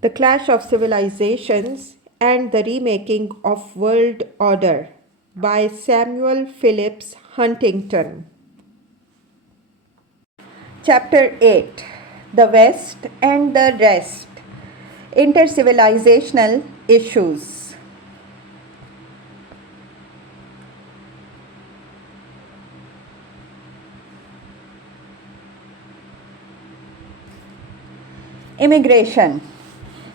The Clash of Civilizations and the Remaking of World Order by Samuel Phillips Huntington. Chapter 8: The West and the Rest. Intercivilizational Issues. Immigration.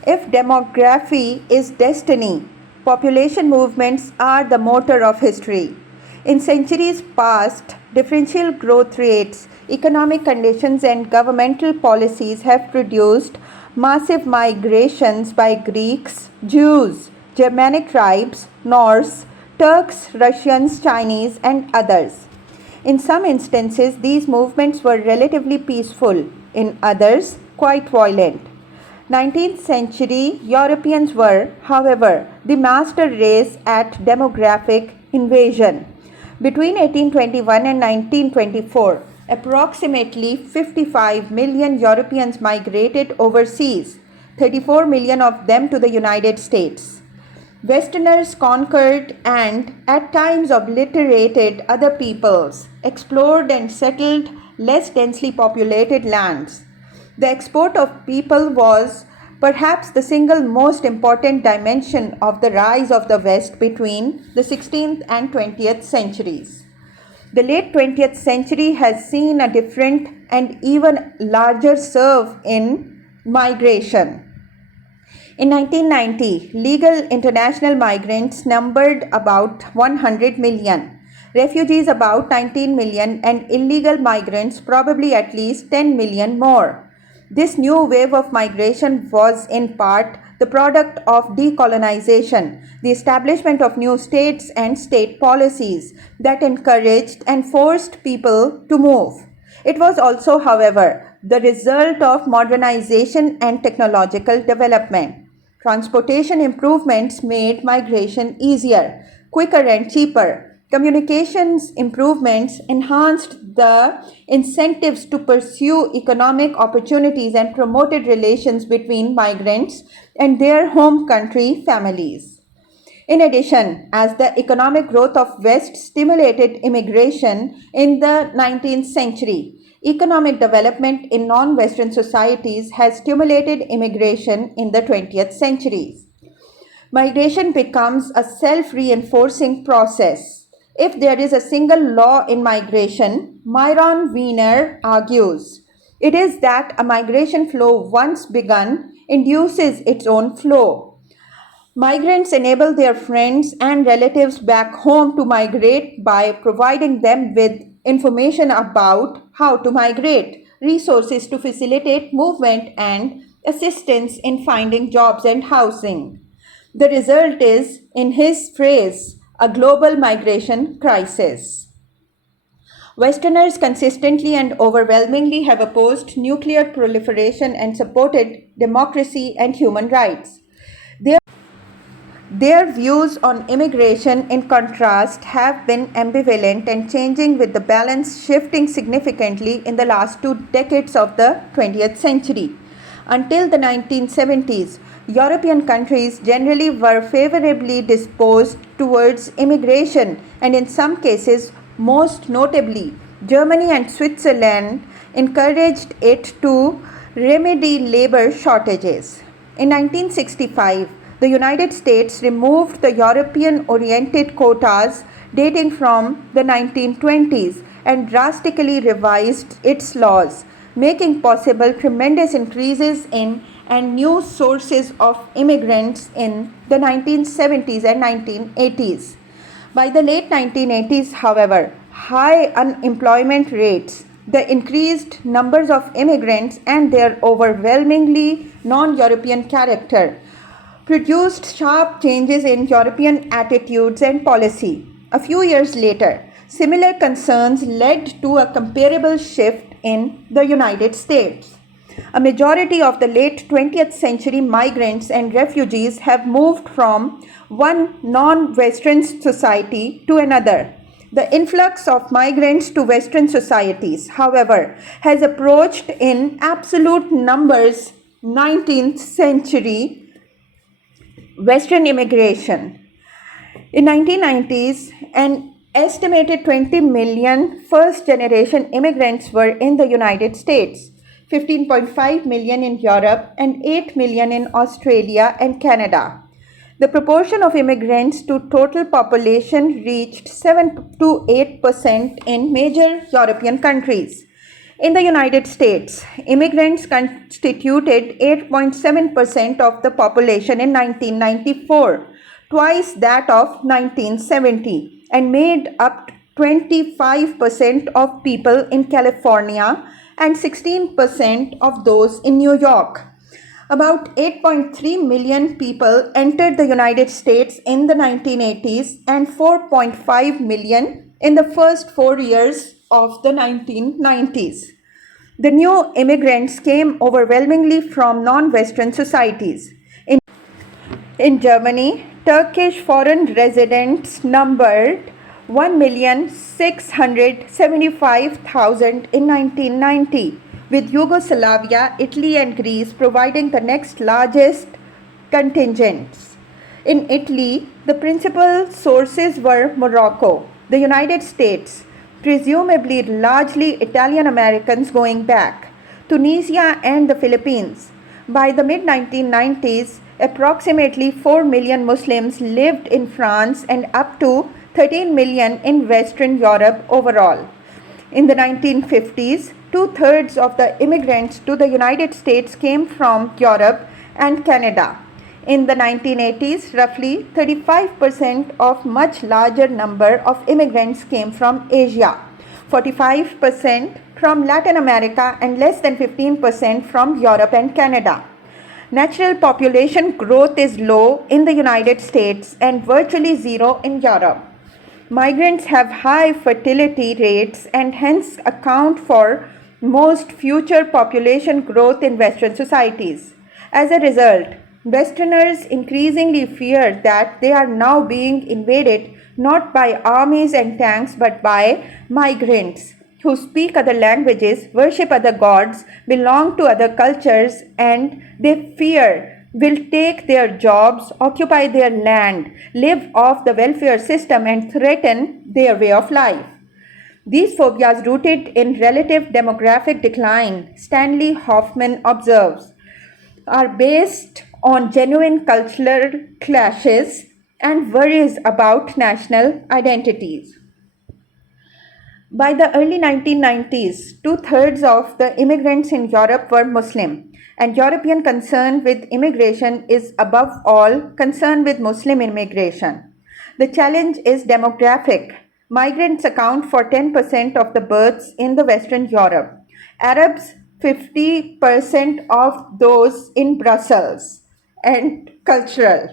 If demography is destiny, population movements are the motor of history. In centuries past, differential growth rates, economic conditions, and governmental policies have produced massive migrations by Greeks, Jews, Germanic tribes, Norse, Turks, Russians, Chinese, and others. In some instances, these movements were relatively peaceful, in others, quite violent. 19th century Europeans were, however, the master race at demographic invasion. Between 1821 and 1924, approximately 55 million Europeans migrated overseas, 34 million of them to the United States. Westerners conquered and at times obliterated other peoples, explored and settled less densely populated lands. The export of people was perhaps the single most important dimension of the rise of the West between the 16th and 20th centuries. The late 20th century has seen a different and even larger surge in migration. In 1990, legal international migrants numbered about 100 million, refugees about 19 million, and illegal migrants probably at least 10 million more. This new wave of migration was in part the product of decolonization, the establishment of new states and state policies that encouraged and forced people to move. It was also, however, the result of modernization and technological development. Transportation improvements made migration easier, quicker, and cheaper. Communications improvements enhanced the incentives to pursue economic opportunities and promoted relations between migrants and their home country families. In addition, as the economic growth of West stimulated immigration in the 19th century, economic development in non-Western societies has stimulated immigration in the 20th century. Migration becomes a self-reinforcing process. If there is a single law in migration, Myron Wiener argues, it is that a migration flow once begun induces its own flow. Migrants enable their friends and relatives back home to migrate by providing them with information about how to migrate, resources to facilitate movement, and assistance in finding jobs and housing. The result is, in his phrase, a global migration crisis. Westerners consistently and overwhelmingly have opposed nuclear proliferation and supported democracy and human rights. Their views on immigration, in contrast, have been ambivalent and changing, with the balance shifting significantly in the last 2 decades of the 20th century. Until the 1970s, European countries generally were favorably disposed towards immigration, and in some cases, most notably, Germany and Switzerland encouraged it to remedy labor shortages. In 1965, the United States removed the European-oriented quotas dating from the 1920s and drastically revised its laws, making possible tremendous increases in and new sources of immigrants in the 1970s and 1980s. By the late 1980s, however, high unemployment rates, the increased numbers of immigrants, and their overwhelmingly non-European character produced sharp changes in European attitudes and policy. A few years later, similar concerns led to a comparable shift in the United States. A majority of the late 20th century migrants and refugees have moved from one non-Western society to another. The influx of migrants to Western societies, however, has approached in absolute numbers 19th century Western immigration. In 1990s, an estimated 20 million first-generation immigrants were in the United States, 15.5 million in Europe, and 8 million in Australia and Canada. The proportion of immigrants to total population reached 7 to 8% in major European countries. In the United States, immigrants constituted 8.7% of the population in 1994, twice that of 1970, and made up 25% of people in California and 16% of those in New York. About 8.3 million people entered the United States in the 1980s and 4.5 million in the first 4 years of the 1990s. The new immigrants came overwhelmingly from non-Western societies. In Germany, Turkish foreign residents numbered 1,675,000 in 1990, with Yugoslavia, Italy and Greece providing the next largest contingents. In Italy, the principal sources were Morocco, the United States, presumably largely Italian Americans going back, Tunisia and the Philippines. By the mid-1990s, approximately 4 million Muslims lived in France and up to 13 million in Western Europe overall. In the 1950s, two-thirds of the immigrants to the United States came from Europe and Canada. In the 1980s, roughly 35% of much larger number of immigrants came from Asia, 45% from Latin America and less than 15% from Europe and Canada. Natural population growth is low in the United States and virtually zero in Europe. Migrants have high fertility rates and hence account for most future population growth in Western societies. As a result, Westerners increasingly fear that they are now being invaded not by armies and tanks but by migrants who speak other languages, worship other gods, belong to other cultures, and they fear will take their jobs, occupy their land, live off the welfare system, and threaten their way of life. These phobias, rooted in relative demographic decline, Stanley Hoffman observes, are based on genuine cultural clashes and worries about national identities. By the early 1990s, two-thirds of the immigrants in Europe were Muslim, and European concern with immigration is above all concern with Muslim immigration. The challenge is demographic. Migrants account for 10% of the births in the Western Europe. Arabs, 50% of those in Brussels, and cultural.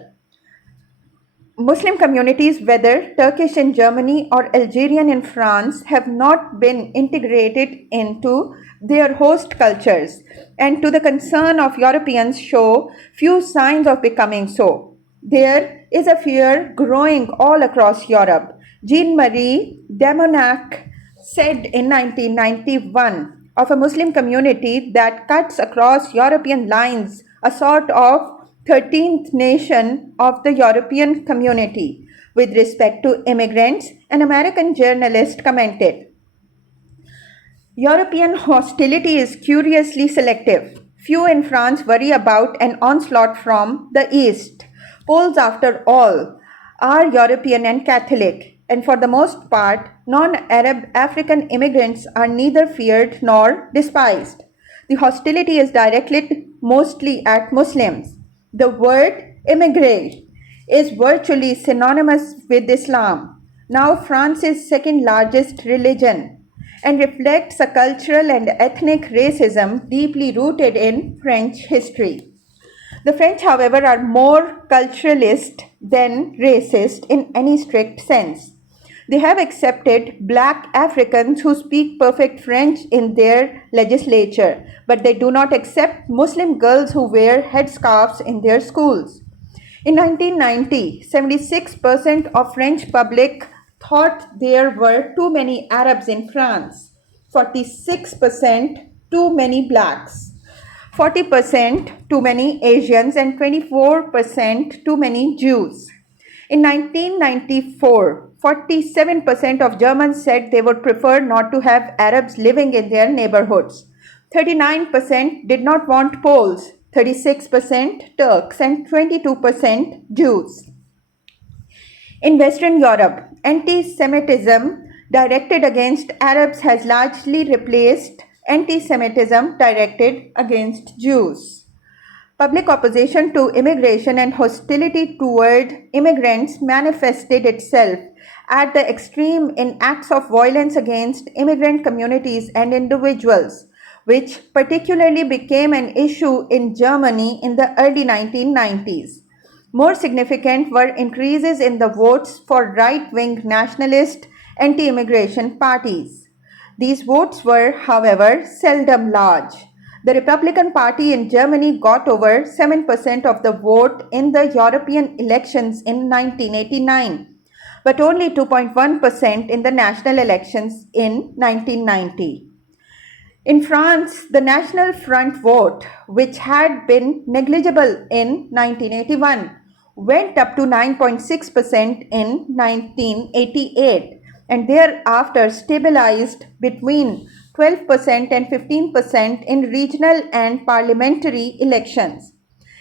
Muslim communities, whether Turkish in Germany or Algerian in France, have not been integrated into their host cultures, and to the concern of Europeans show few signs of becoming so. There is a fear growing all across Europe. Jean-Marie Demonac said in 1991 of a Muslim community that cuts across European lines, a sort of 13th nation of the European community. With respect to immigrants, an American journalist commented, European hostility is curiously selective. Few in France worry about an onslaught from the East. Poles, after all, are European and Catholic, and for the most part, non-Arab African immigrants are neither feared nor despised. The hostility is directed mostly at Muslims. The word immigrate is virtually synonymous with Islam, now France's second largest religion, and reflects a cultural and ethnic racism deeply rooted in French history. The French, however, are more culturalist than racist in any strict sense. They have accepted black Africans who speak perfect French in their legislature, but they do not accept Muslim girls who wear headscarves in their schools. In 1990, 76% of French public thought there were too many Arabs in France, 46% too many blacks. 40% too many Asians, and 24% too many Jews. In 1994, 47% of Germans said they would prefer not to have Arabs living in their neighborhoods. 39% did not want Poles, 36% Turks, and 22% Jews. In Western Europe, anti-Semitism directed against Arabs has largely replaced anti-Semitism directed against Jews. Public opposition to immigration and hostility toward immigrants manifested itself at the extreme in acts of violence against immigrant communities and individuals, which particularly became an issue in Germany in the early 1990s. More significant were increases in the votes for right-wing nationalist anti-immigration parties. These votes were, however, seldom large. The Republican Party in Germany got over 7% of the vote in the European elections in 1989, but only 2.1% in the national elections in 1990. In France, the National Front vote, which had been negligible in 1981, went up to 9.6% in 1988 and thereafter stabilized between 12% and 15% in regional and parliamentary elections.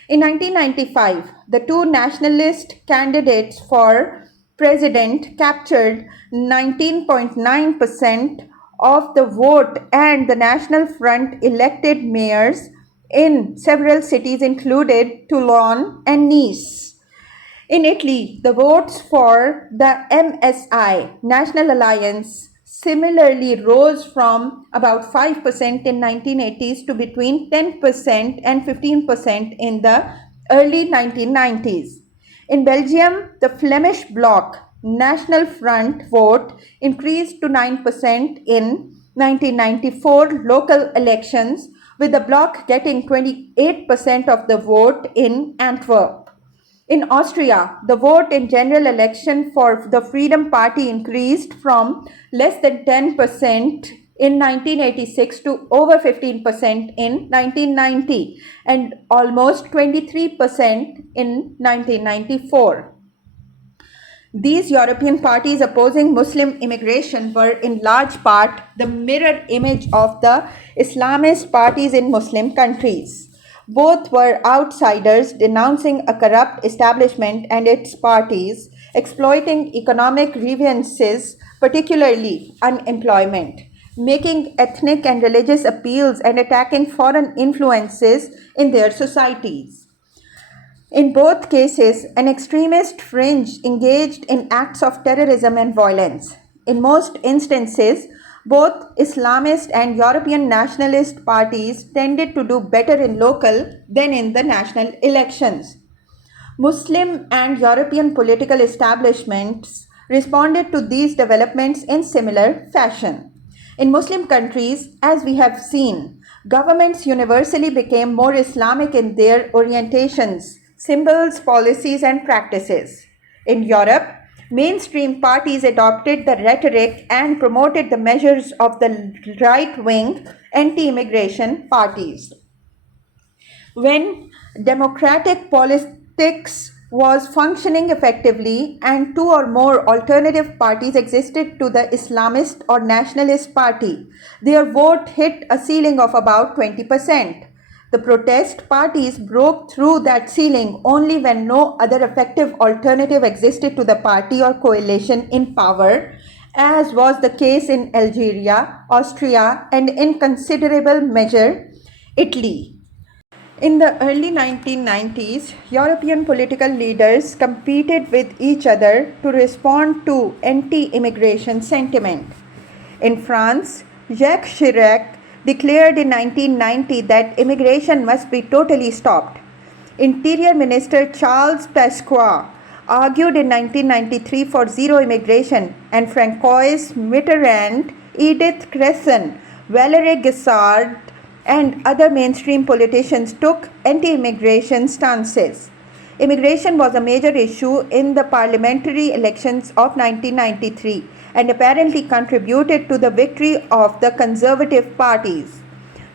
In 1995, the two nationalist candidates for president captured 19.9% of the vote, and the National Front elected mayors in several cities included Toulon and Nice. In Italy, the votes for the MSI, National Alliance, similarly rose from about 5% in 1980s to between 10% and 15% in the early 1990s. In Belgium, the Flemish Bloc National Front vote increased to 9% in 1994 local elections, with the bloc getting 28% of the vote in Antwerp. In Austria, the vote in general election for the Freedom Party increased from less than 10% in 1986 to over 15% in 1990 and almost 23% in 1994. These European parties opposing Muslim immigration were in large part the mirror image of the Islamist parties in Muslim countries. Both were outsiders denouncing a corrupt establishment and its parties, exploiting economic grievances, particularly unemployment, making ethnic and religious appeals, and attacking foreign influences in their societies. In both cases, an extremist fringe engaged in acts of terrorism and violence. In most instances, both Islamist and European nationalist parties tended to do better in local than in the national elections. Muslim and European political establishments responded to these developments in similar fashion. In Muslim countries, as we have seen, governments universally became more Islamic in their orientations, symbols, policies, and practices. In Europe, mainstream parties adopted the rhetoric and promoted the measures of the right-wing anti-immigration parties. When democratic politics was functioning effectively and two or more alternative parties existed to the Islamist or nationalist party, their vote hit a ceiling of about 20%. The protest parties broke through that ceiling only when no other effective alternative existed to the party or coalition in power, as was the case in Algeria, Austria, and in considerable measure, Italy. In the early 1990s, European political leaders competed with each other to respond to anti-immigration sentiment. In France, Jacques Chirac declared in 1990 that immigration must be totally stopped. Interior Minister Charles Pasqua argued in 1993 for zero immigration, and Francois Mitterrand, Edith Cresson, Valéry Giscard, and other mainstream politicians took anti-immigration stances. Immigration was a major issue in the parliamentary elections of 1993 and apparently contributed to the victory of the conservative parties.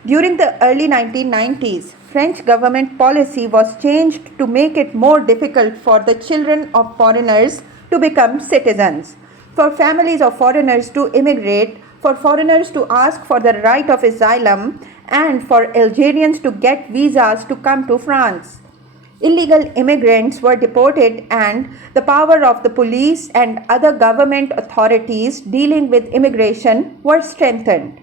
During the early 1990s, French government policy was changed to make it more difficult for the children of foreigners to become citizens, for families of foreigners to immigrate, for foreigners to ask for the right of asylum, and for Algerians to get visas to come to France. Illegal immigrants were deported, and the power of the police and other government authorities dealing with immigration were strengthened.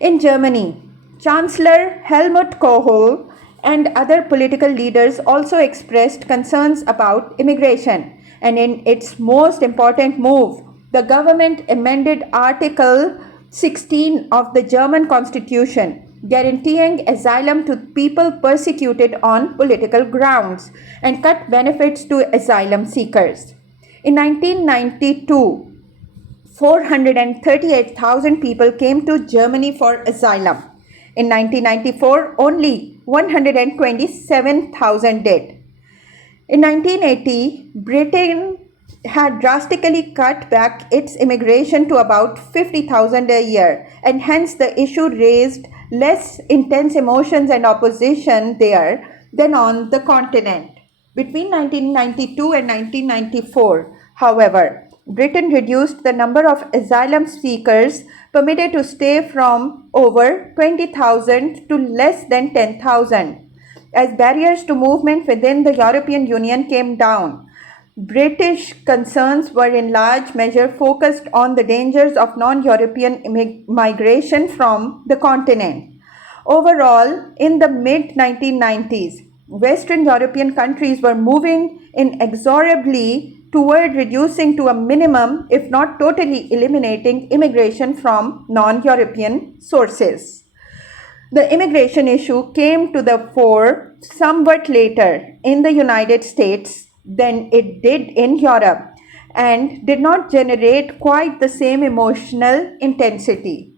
In Germany, Chancellor Helmut Kohl and other political leaders also expressed concerns about immigration, and in its most important move, the government amended Article 16 of the German Constitution, guaranteeing asylum to people persecuted on political grounds and cut benefits to asylum seekers. In 1992, 438,000 people came to Germany for asylum. In 1994, only 127,000 did. In 1980, Britain had drastically cut back its immigration to about 50,000 a year, and hence the issue raised less intense emotions and opposition there than on the continent. Between 1992 and 1994, however, Britain reduced the number of asylum seekers permitted to stay from over 20,000 to less than 10,000. As barriers to movement within the European Union came down, British concerns were in large measure focused on the dangers of non-European migration from the continent. Overall, in the mid-1990s, Western European countries were moving inexorably toward reducing to a minimum, if not totally eliminating, immigration from non-European sources. The immigration issue came to the fore somewhat later in the United States than it did in Europe, and did not generate quite the same emotional intensity.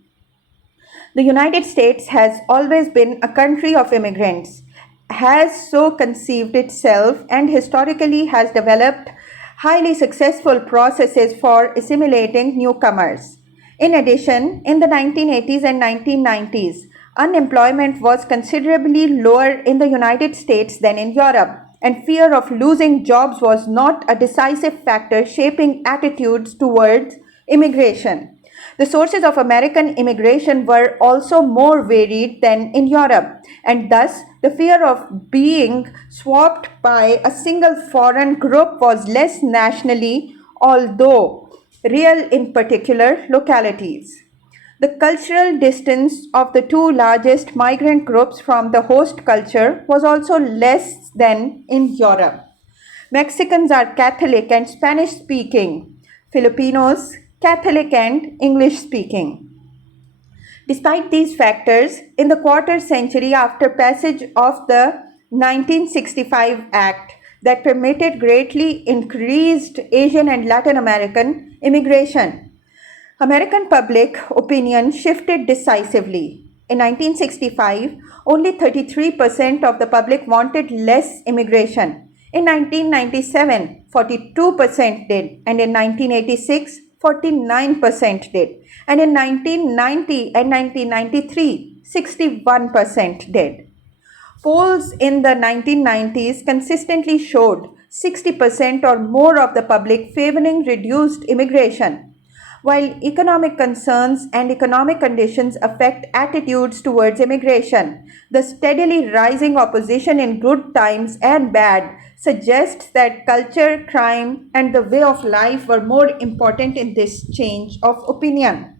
The United States has always been a country of immigrants, has so conceived itself, and historically has developed highly successful processes for assimilating newcomers. In addition, in the 1980s and 1990s, unemployment was considerably lower in the United States than in Europe, and fear of losing jobs was not a decisive factor shaping attitudes towards immigration. The sources of American immigration were also more varied than in Europe, and thus the fear of being swamped by a single foreign group was less nationally, although real in particular localities. The cultural distance of the two largest migrant groups from the host culture was also less than in Europe. Mexicans are Catholic and Spanish speaking, Filipinos Catholic and English speaking. Despite these factors, in the quarter century after passage of the 1965 Act that permitted greatly increased Asian and Latin American immigration, American public opinion shifted decisively. In 1965, only 33% of the public wanted less immigration. In 1997, 42% did, and in 1986, 49% did, and in 1990 and 1993, 61% did. Polls in the 1990s consistently showed 60% or more of the public favoring reduced immigration. While economic concerns and economic conditions affect attitudes towards immigration, the steadily rising opposition in good times and bad suggests that culture, crime, and the way of life were more important in this change of opinion.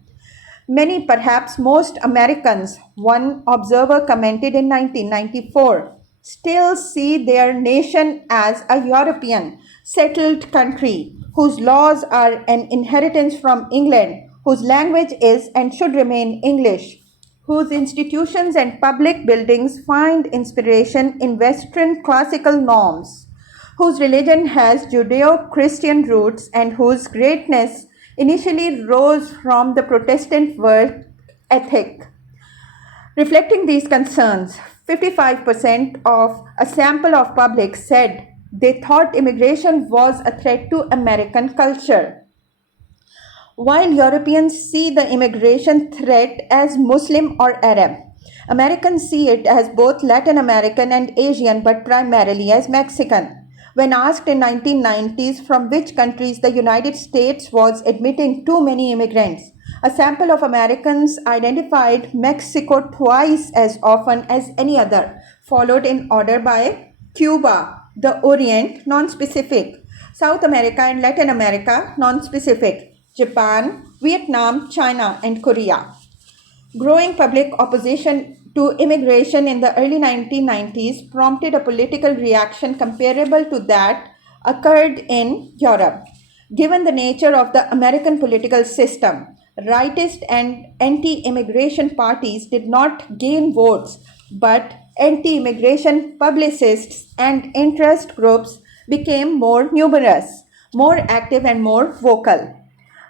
Many, perhaps most Americans, one observer commented in 1994, still see their nation as a European, settled country whose laws are an inheritance from England, whose language is and should remain English, whose institutions and public buildings find inspiration in Western classical norms, whose religion has Judeo-Christian roots, and whose greatness initially rose from the Protestant work ethic. Reflecting these concerns, 55% of a sample of public said they thought immigration was a threat to American culture. While Europeans see the immigration threat as Muslim or Arab, Americans see it as both Latin American and Asian, but primarily as Mexican. When asked in 1990s from which countries the United States was admitting too many immigrants, a sample of Americans identified Mexico twice as often as any other, followed in order by Cuba, the Orient, non-specific, South America and Latin America, non-specific, Japan, Vietnam, China, and Korea. Growing public opposition to immigration in the early 1990s prompted a political reaction comparable to that occurred in Europe. Given the nature of the American political system, rightist and anti-immigration parties did not gain votes, but anti-immigration publicists and interest groups became more numerous, more active, and more vocal.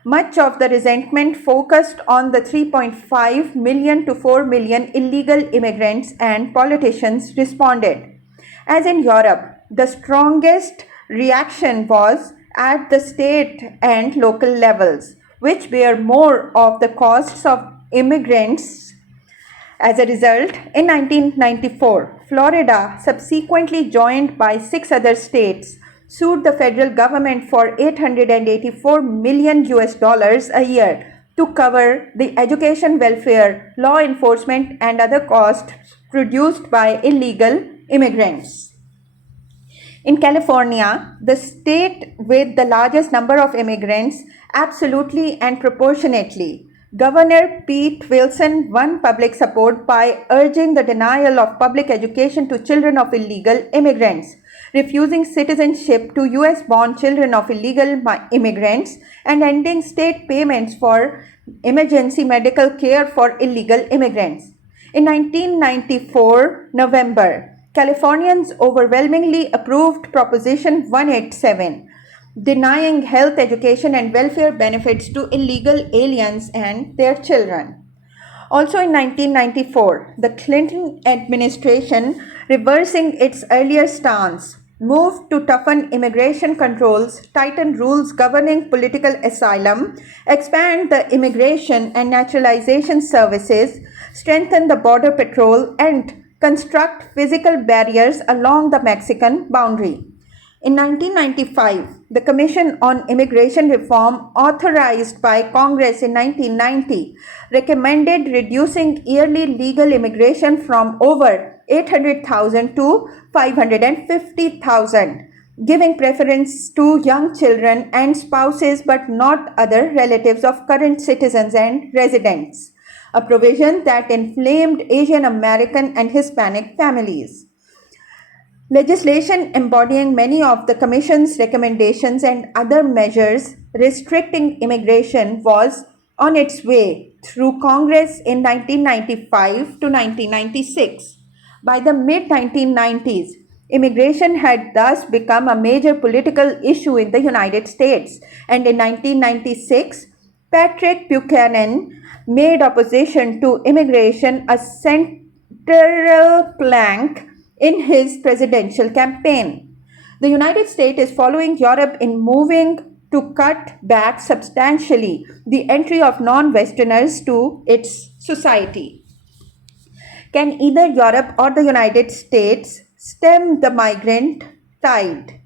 Much of the resentment focused on the 3.5 million to 4 million illegal immigrants, and politicians responded. As in Europe, the strongest reaction was at the state and local levels, which bear more of the costs of immigrants. As a result, in 1994, Florida, subsequently joined by 6 other states, sued the federal government for $884 million a year to cover the education, welfare, law enforcement, and other costs produced by illegal immigrants. In California, the state with the largest number of immigrants, absolutely and proportionately, Governor Pete Wilson won public support by urging the denial of public education to children of illegal immigrants, refusing citizenship to US-born children of illegal immigrants, and ending state payments for emergency medical care for illegal immigrants. In 1994 November, Californians overwhelmingly approved Proposition 187, denying health, education, and welfare benefits to illegal aliens and their children. Also in 1994, the Clinton administration, reversing its earlier stance, moved to toughen immigration controls, tighten rules governing political asylum, expand the immigration and naturalization services, strengthen the border patrol, and construct physical barriers along the Mexican boundary. In 1995, the Commission on Immigration Reform, authorized by Congress in 1990, recommended reducing yearly legal immigration from over 800,000 to 550,000, giving preference to young children and spouses but not other relatives of current citizens and residents, a provision that inflamed Asian American and Hispanic families. Legislation embodying many of the Commission's recommendations and other measures restricting immigration was on its way through Congress in 1995 to 1996. By the mid-1990s, immigration had thus become a major political issue in the United States, and in 1996, Patrick Buchanan made opposition to immigration a central plank in his presidential campaign. The United States is following Europe in moving to cut back substantially the entry of non-Westerners to its society. Can either Europe or the United States stem the migrant tide?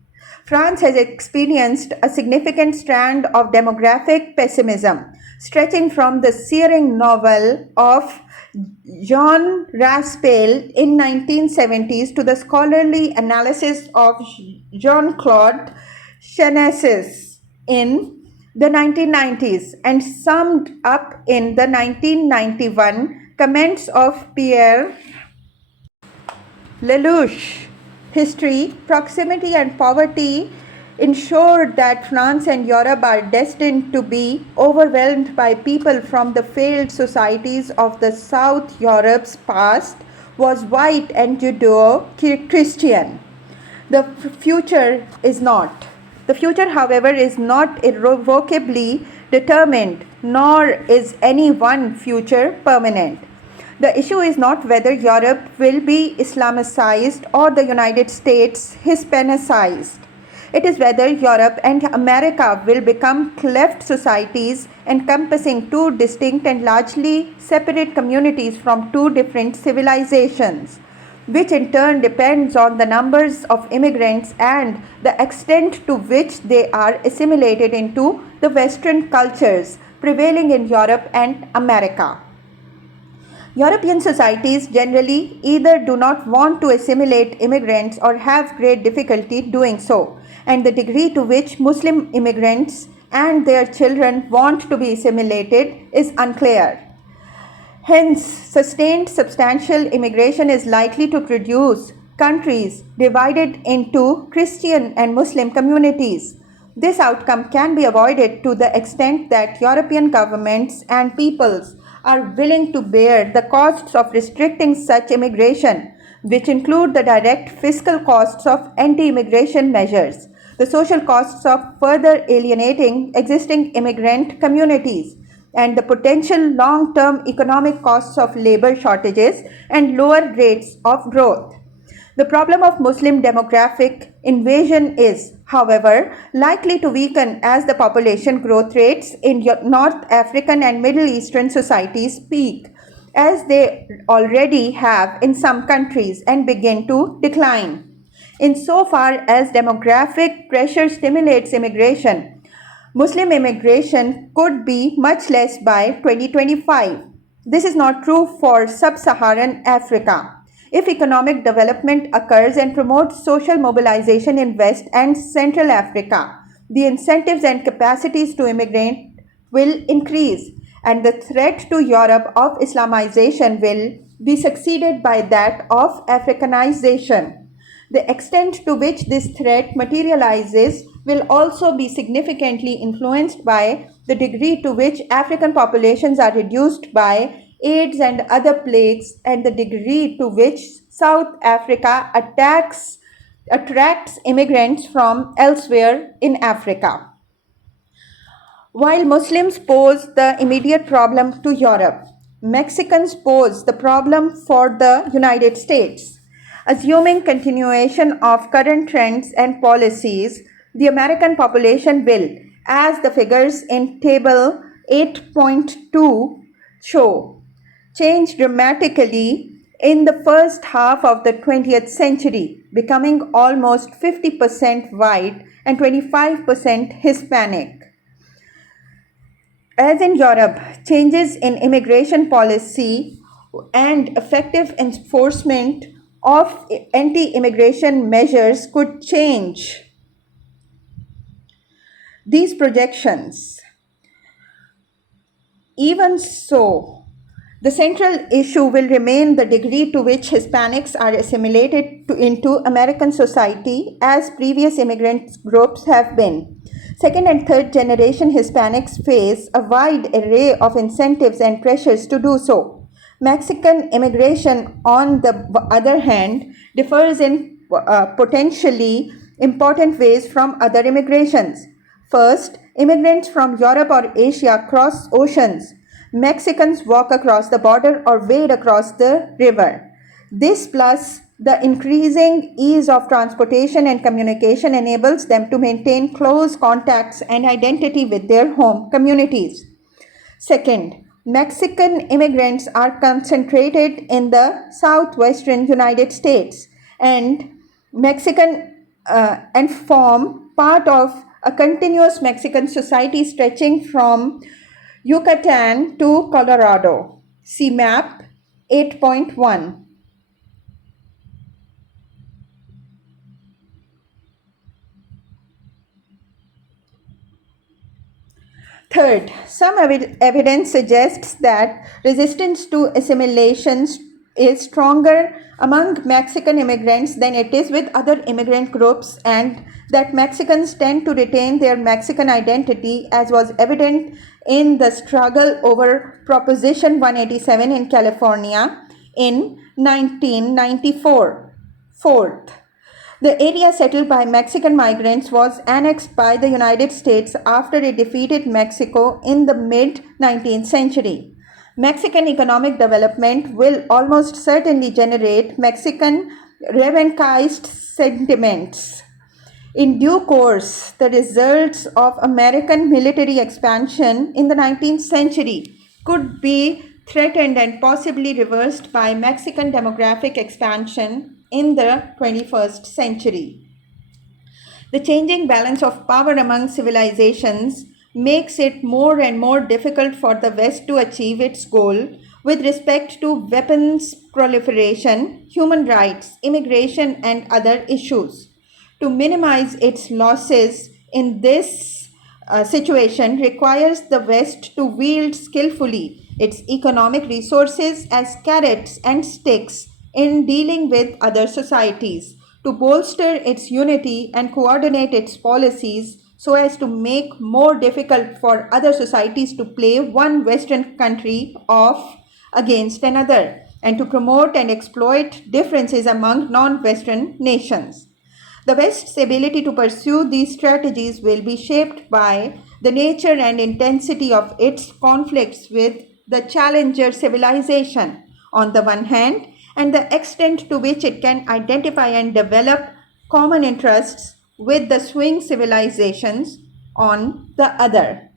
France has experienced a significant strand of demographic pessimism, stretching from the searing novel of Jean Raspail in 1970s to the scholarly analysis of Jean-Claude Chenessis in the 1990s, and summed up in the 1991 comments of Pierre Lelouch. History, proximity, and poverty ensured that France and Europe are destined to be overwhelmed by people from the failed societies of the South. Europe's past was white and Judeo-Christian. The future is not. The future, however, is not irrevocably determined, nor is any one future permanent. The issue is not whether Europe will be Islamicized or the United States Hispanicized. It is whether Europe and America will become cleft societies encompassing two distinct and largely separate communities from two different civilizations, which in turn depends on the numbers of immigrants and the extent to which they are assimilated into the Western cultures prevailing in Europe and America. European societies generally either do not want to assimilate immigrants or have great difficulty doing so, and the degree to which Muslim immigrants and their children want to be assimilated is unclear. Hence, sustained substantial immigration is likely to produce countries divided into Christian and Muslim communities. This outcome can be avoided to the extent that European governments and peoples are willing to bear the costs of restricting such immigration, which include the direct fiscal costs of anti-immigration measures, the social costs of further alienating existing immigrant communities, and the potential long-term economic costs of labor shortages and lower rates of growth. The problem of Muslim demographic invasion is, however, likely to weaken as the population growth rates in North African and Middle Eastern societies peak, as they already have in some countries, and begin to decline. Insofar as demographic pressure stimulates immigration, Muslim immigration could be much less by 2025. This is not true for sub-Saharan Africa. If economic development occurs and promotes social mobilization in West and Central Africa, the incentives and capacities to immigrate will increase, and the threat to Europe of Islamization will be succeeded by that of Africanization. The extent to which this threat materializes will also be significantly influenced by the degree to which African populations are reduced by AIDS and other plagues, and the degree to which South Africa attracts immigrants from elsewhere in Africa. While Muslims pose the immediate problem to Europe, Mexicans pose the problem for the United States. Assuming continuation of current trends and policies, the American population will, as the figures in Table 8.2 show, change dramatically in the first half of the 20th century, becoming almost 50% white and 25% Hispanic. As in Europe, changes in immigration policy and effective enforcement of anti-immigration measures could change these projections. Even so, the central issue will remain the degree to which Hispanics are assimilated into American society, as previous immigrant groups have been. Second and third generation Hispanics face a wide array of incentives and pressures to do so. Mexican immigration, on the other hand, differs in potentially important ways from other immigrations. First, immigrants from Europe or Asia cross oceans. Mexicans walk across the border or wade across the river. This, plus the increasing ease of transportation and communication, enables them to maintain close contacts and identity with their home communities. Second, Mexican immigrants are concentrated in the southwestern United States and form part of a continuous Mexican society stretching from Yucatan to Colorado. See map 8.1. Third, some evidence suggests that resistance to assimilation is stronger among Mexican immigrants than it is with other immigrant groups, and that Mexicans tend to retain their Mexican identity, as was evident in the struggle over Proposition 187 in California in 1994. Fourth, the area settled by Mexican migrants was annexed by the United States after it defeated Mexico in the mid-19th century. Mexican economic development will almost certainly generate Mexican revanchist sentiments. In due course, the results of American military expansion in the 19th century could be threatened and possibly reversed by Mexican demographic expansion in the 21st century. The changing balance of power among civilizations makes it more and more difficult for the West to achieve its goal with respect to weapons proliferation, human rights, immigration, and other issues. To minimize its losses in this situation requires the West to wield skillfully its economic resources as carrots and sticks in dealing with other societies, to bolster its unity and coordinate its policies so as to make more difficult for other societies to play one Western country off against another, and to promote and exploit differences among non-Western nations. The West's ability to pursue these strategies will be shaped by the nature and intensity of its conflicts with the challenger civilization on the one hand, and the extent to which it can identify and develop common interests with the swing civilizations on the other.